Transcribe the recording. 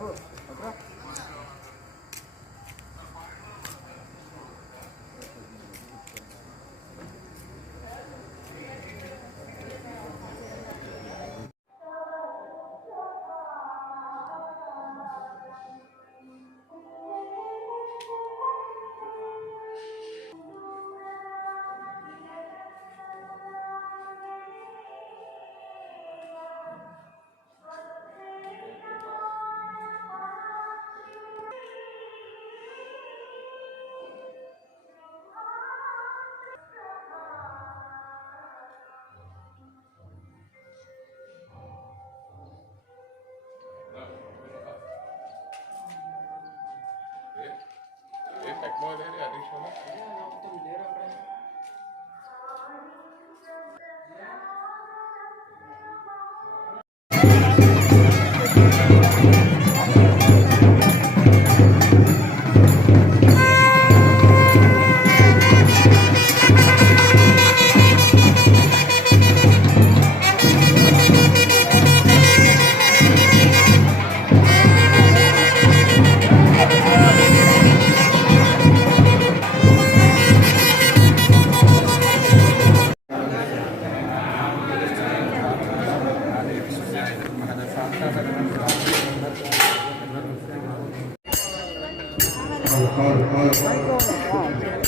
ako. Patra. మోదేరి Harish అన్న Oh, oh, oh.